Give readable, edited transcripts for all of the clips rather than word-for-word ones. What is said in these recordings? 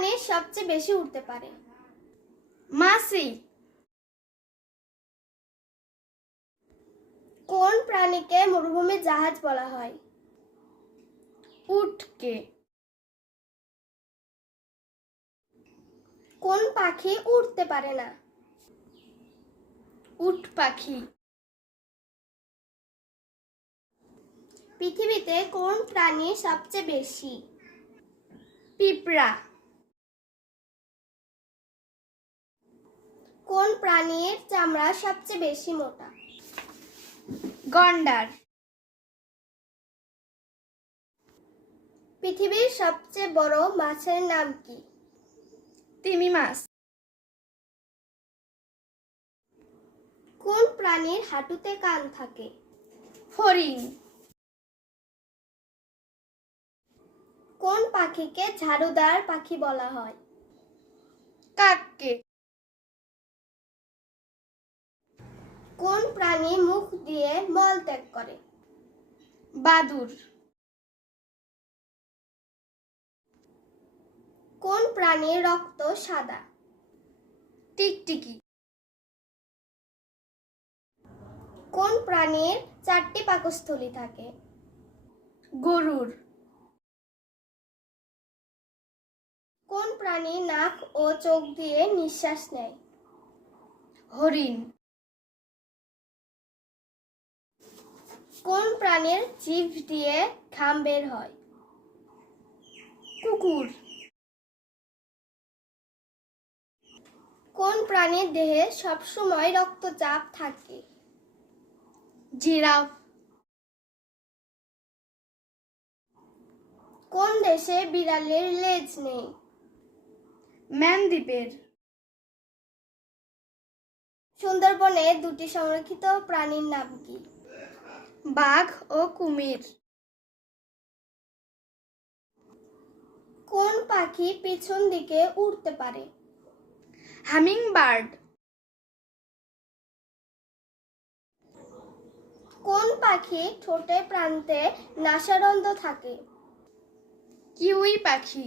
প্রাণী সবচেয়ে বেশি উড়তে পারে? মাছি। কোন প্রাণীকে মরুভূমির জাহাজ বলা হয়? উটকে। কোন পাখি উড়তে পারে না? উট পাখি। পৃথিবীতে কোন প্রাণী সবচেয়ে বেশি? পিঁপড়া। কোন প্রাণীর চামড়া সবচেয়ে বেশি মোটা? গন্ডার। পৃথিবীর সবচেয়ে বড় মাছের নাম কি? তিমি মাছ। কোন প্রাণীর হাঁটুতে কান থাকে? হরিণ। কোন পাখিকে ঝাড়ুদার পাখি বলা হয়? কাককে। কোন প্রাণী মুখ দিয়ে মল ত্যাগ করে? বাদুড়। কোন প্রাণীর রক্ত সাদা? টিকটিকি। কোন প্রাণীর 4টি পাকস্থলী থাকে? গরুর। কোন প্রাণী নাক ও চোখ দিয়ে নিঃশ্বাস নেয়? হরিণ। কোন প্রাণীর জিভ দিয়ে ঘাম বের হয়? কুকুর। কোন প্রাণীর দেহে সবসময় রক্তচাপ থাকে? জিরাফ। কোন দেশে বিড়ালের লেজ নেই? ম্যানদ্বীপের। সুন্দরবনে 2টি সংরক্ষিত প্রাণীর নাম কি? বাঘ ও কুমির। কোন পাখি পিছন দিকে উড়তে পারে? Humming bird. কোন পাখি ঠোঁটের প্রান্তে নাসারন্ধ্র থাকে? কিউই পাখি।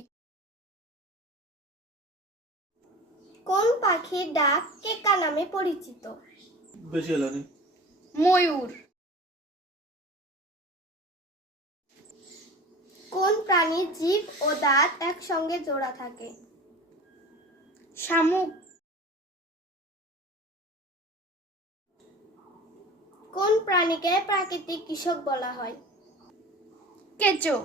কোন পাখির ডাক কেকা নামে পরিচিত? ময়ূর। কোন প্রাণীর জিভ ও দাঁত একসঙ্গে জোড়া থাকে? শামুক। কোন প্রাণীকে প্রাকৃতিক কৃষক বলা হয়? কেঁচো।